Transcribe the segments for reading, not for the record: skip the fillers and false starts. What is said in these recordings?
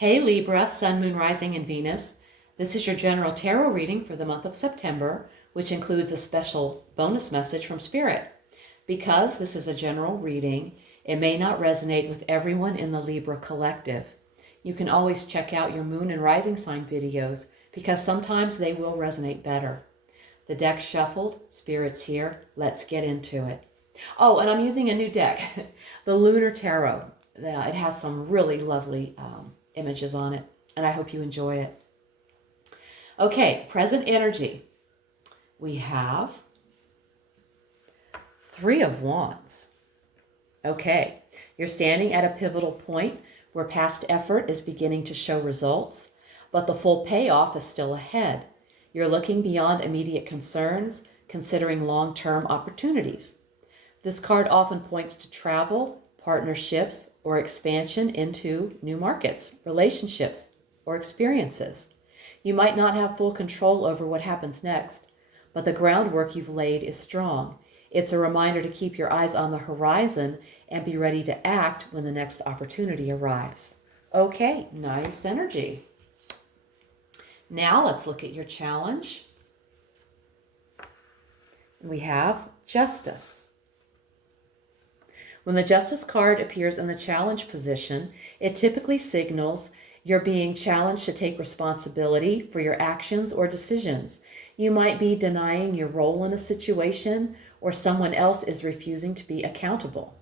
Hey Libra, Sun, Moon, Rising, and Venus. This is your general tarot reading for the month of September, which includes a special bonus message from Spirit. Because this is a general reading, it may not resonate with everyone in the Libra collective. You can always check out your Moon and Rising sign videos because sometimes they will resonate better. The deck shuffled, Spirit's here, let's get into it. Oh, and I'm using a new deck, the Lunar Tarot. It has some really lovely images on it, and I hope you enjoy it. Okay, present energy. We have Three of Wands. Okay, you're standing at a pivotal point where past effort is beginning to show results, but the full payoff is still ahead. You're looking beyond immediate concerns, considering long-term opportunities. This card often points to travel, partnerships, or expansion into new markets, relationships, or experiences. You might not have full control over what happens next, but the groundwork you've laid is strong. It's a reminder to keep your eyes on the horizon and be ready to act when the next opportunity arrives. Okay, nice energy. Now let's look at your challenge. We have Justice. When the Justice card appears in the challenge position, it typically signals you're being challenged to take responsibility for your actions or decisions. You might be denying your role in a situation, or someone else is refusing to be accountable.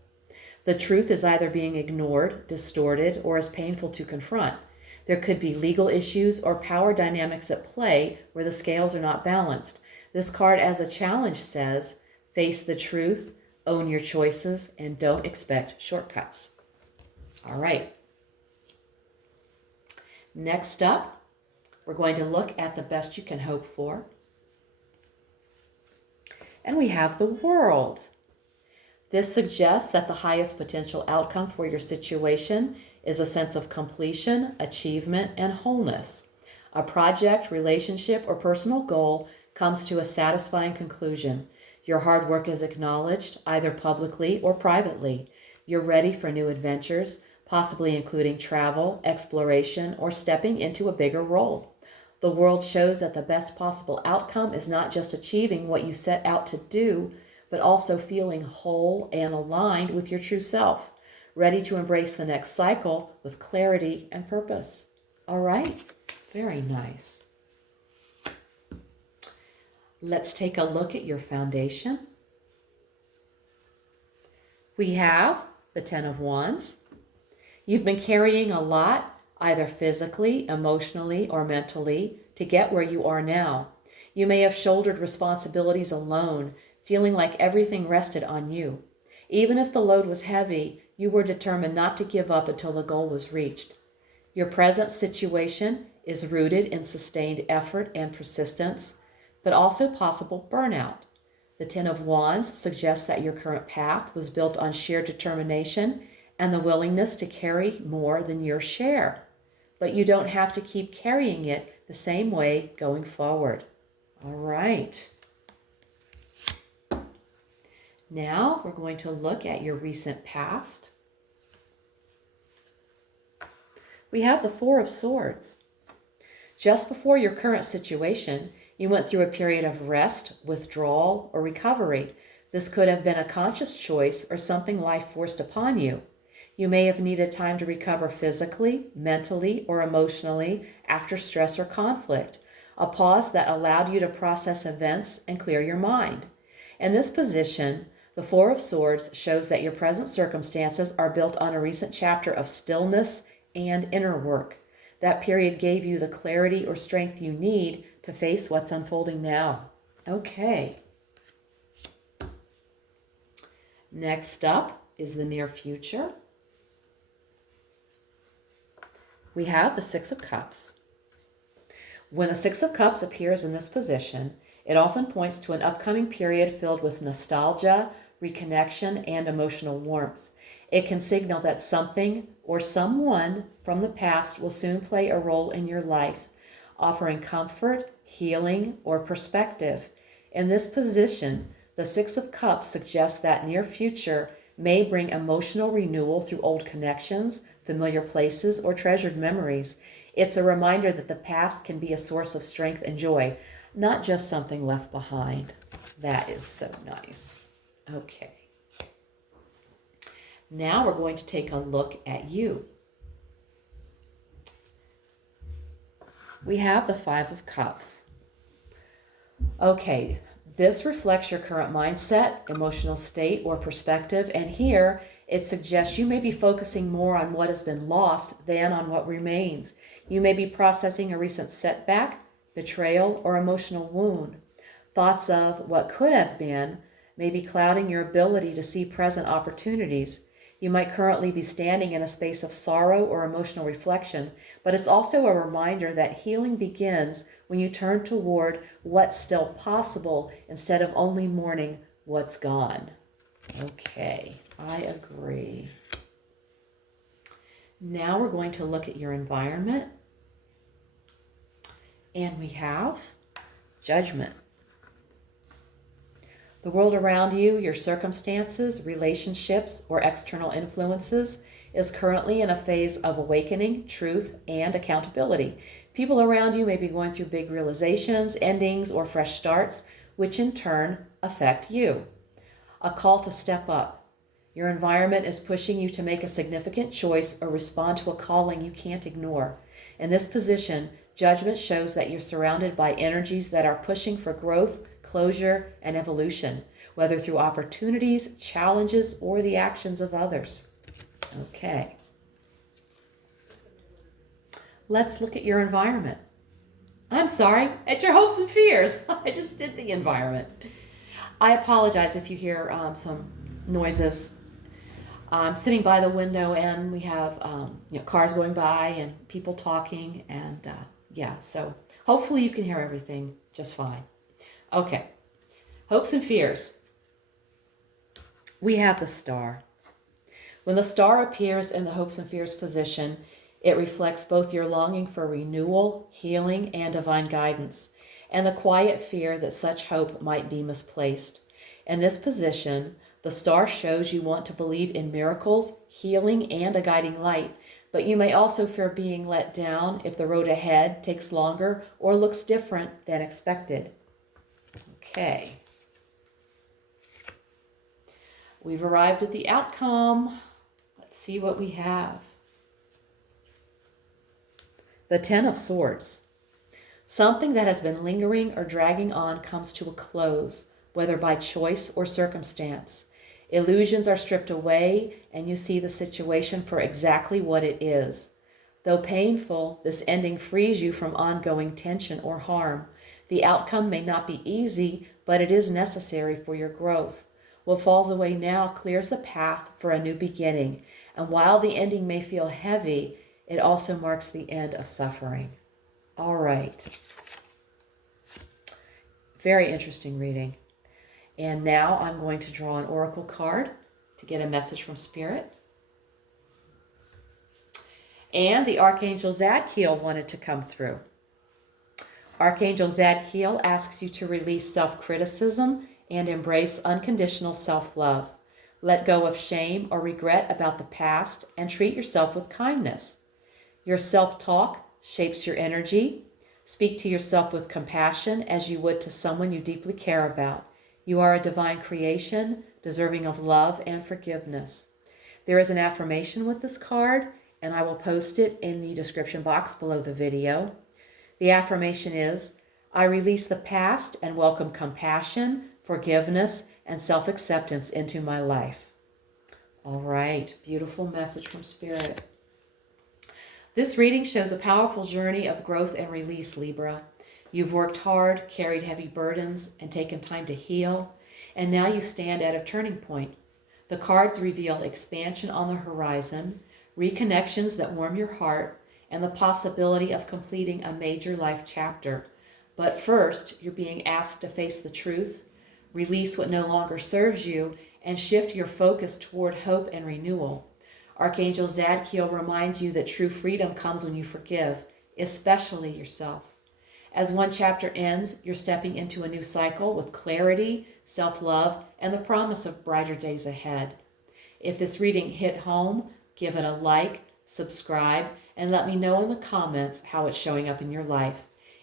The truth is either being ignored, distorted, or is painful to confront. There could be legal issues or power dynamics at play where the scales are not balanced. This card as a challenge says, face the truth, own your choices, and don't expect shortcuts. All right. Next up, we're going to look at the best you can hope for. And we have the World. This suggests that the highest potential outcome for your situation is a sense of completion, achievement, and wholeness. A project, relationship, or personal goal comes to a satisfying conclusion. Your hard work is acknowledged, either publicly or privately. You're ready for new adventures, possibly including travel, exploration, or stepping into a bigger role. The World shows that the best possible outcome is not just achieving what you set out to do, but also feeling whole and aligned with your true self, ready to embrace the next cycle with clarity and purpose. All right, very nice. Let's take a look at your foundation. We have the Ten of Wands. You've been carrying a lot, either physically, emotionally, or mentally, to get where you are now. You may have shouldered responsibilities alone, feeling like everything rested on you. Even if the load was heavy, you were determined not to give up until the goal was reached. Your present situation is rooted in sustained effort and persistence, but also possible burnout. The Ten of Wands suggests that your current path was built on sheer determination and the willingness to carry more than your share. But you don't have to keep carrying it the same way going forward. All right. Now we're going to look at your recent past. We have the Four of Swords. Just before your current situation, you went through a period of rest, withdrawal, or recovery. This could have been a conscious choice or something life forced upon you. You may have needed time to recover physically, mentally, or emotionally after stress or conflict, a pause that allowed you to process events and clear your mind. In this position, the Four of Swords shows that your present circumstances are built on a recent chapter of stillness and inner work. That period gave you the clarity or strength you need to face what's unfolding now. Okay. Next up is the near future. We have the Six of Cups. When the Six of Cups appears in this position, it often points to an upcoming period filled with nostalgia, reconnection, and emotional warmth. It can signal that something or someone from the past will soon play a role in your life, offering comfort, healing, or perspective. In this position, the Six of Cups suggests that near future may bring emotional renewal through old connections, familiar places, or treasured memories. It's a reminder that the past can be a source of strength and joy, not just something left behind. That is so nice. Okay. Now we're going to take a look at you. We have the Five of Cups. Okay, this reflects your current mindset, emotional state, or perspective, and here it suggests you may be focusing more on what has been lost than on what remains. You may be processing a recent setback, betrayal, or emotional wound. Thoughts of what could have been may be clouding your ability to see present opportunities. You might currently be standing in a space of sorrow or emotional reflection, but it's also a reminder that healing begins when you turn toward what's still possible instead of only mourning what's gone. Okay, I agree. Now we're going to look at your environment. And we have Judgment. The world around you, your circumstances, relationships, or external influences is currently in a phase of awakening, truth, and accountability. People around you may be going through big realizations, endings, or fresh starts, which in turn affect you. A call to step up. Your environment is pushing you to make a significant choice or respond to a calling you can't ignore. In this position, Judgment shows that you're surrounded by energies that are pushing for growth, closure, and evolution, whether through opportunities, challenges, or the actions of others. Okay. Let's look at your environment. I'm sorry, at your hopes and fears. I just did the environment. I apologize if you hear some noises. I'm sitting by the window and we have cars going by and people talking and so hopefully you can hear everything just fine. Okay, hopes and fears. We have the star. When the star appears in the hopes and fears position, it reflects both your longing for renewal, healing, and divine guidance, and the quiet fear that such hope might be misplaced. In this position, the star shows you want to believe in miracles, healing, and a guiding light, but you may also fear being let down if the road ahead takes longer or looks different than expected. Okay. We've arrived at the outcome. Let's see what we have. The Ten of Swords. Something that has been lingering or dragging on comes to a close, whether by choice or circumstance. Illusions are stripped away, and you see the situation for exactly what it is. Though painful, this ending frees you from ongoing tension or harm. The outcome may not be easy, but it is necessary for your growth. What falls away now clears the path for a new beginning, and while the ending may feel heavy, it also marks the end of suffering. All right. Very interesting reading. And now I'm going to draw an oracle card to get a message from Spirit. And the Archangel Zadkiel wanted to come through. Archangel Zadkiel asks you to release self-criticism and embrace unconditional self-love. Let go of shame or regret about the past and treat yourself with kindness. Your self-talk shapes your energy. Speak to yourself with compassion as you would to someone you deeply care about. You are a divine creation, deserving of love and forgiveness. There is an affirmation with this card, and I will post it in the description box below the video. The affirmation is, I release the past and welcome compassion, forgiveness, and self-acceptance into my life. All right, beautiful message from Spirit. This reading shows a powerful journey of growth and release, Libra. You've worked hard, carried heavy burdens, and taken time to heal, and now you stand at a turning point. The cards reveal expansion on the horizon, reconnections that warm your heart, and the possibility of completing a major life chapter. But first, you're being asked to face the truth, release what no longer serves you, and shift your focus toward hope and renewal. Archangel Zadkiel reminds you that true freedom comes when you forgive, especially yourself. As one chapter ends, you're stepping into a new cycle with clarity, self-love, and the promise of brighter days ahead. If this reading hit home, give it a like, subscribe, and let me know in the comments how it's showing up in your life.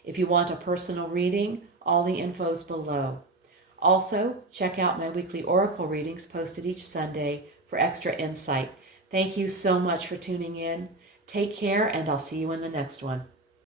If you want a personal reading, all the info is below. Also, check out my weekly oracle readings posted each Sunday for extra insight. Thank you so much for tuning in. Take care, and I'll see you in the next one.